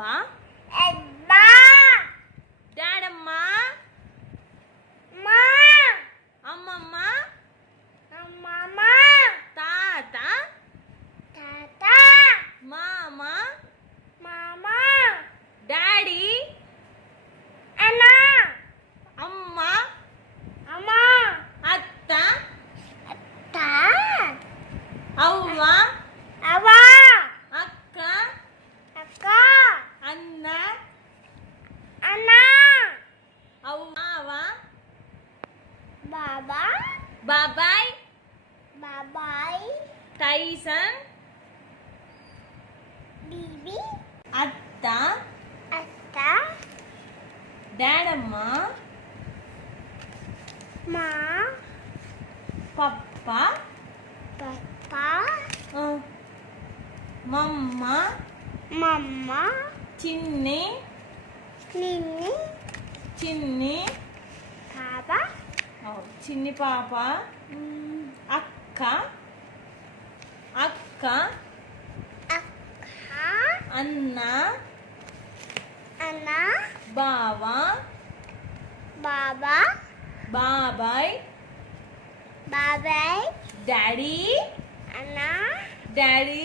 అబ్బా అబ్బా డాడమ్మా మా అమ్మమ్మ అమ్మమ్మ తాత తాత మామ మామ డాడీ అన్న అమ్మ అమ్మ అత్త అత్త అవ్వ అవ్వ అక్క అక్క అన్న అన్న అవ్వ బాబా బాబాయ్ బాబాయ్ టైసన్ బీబీ అత్త అత్త డాడమ్మ మా పప్ప పప్ప మమ్మ మమ్మ చిన్ని నిన్ని చిన్ని పాప చిన్ని పాప అక్క అక్క అక్క అన్న అన్న బావ బాబా బాబాయ్ బాబాయ్ డాడీ అన్న డాడీ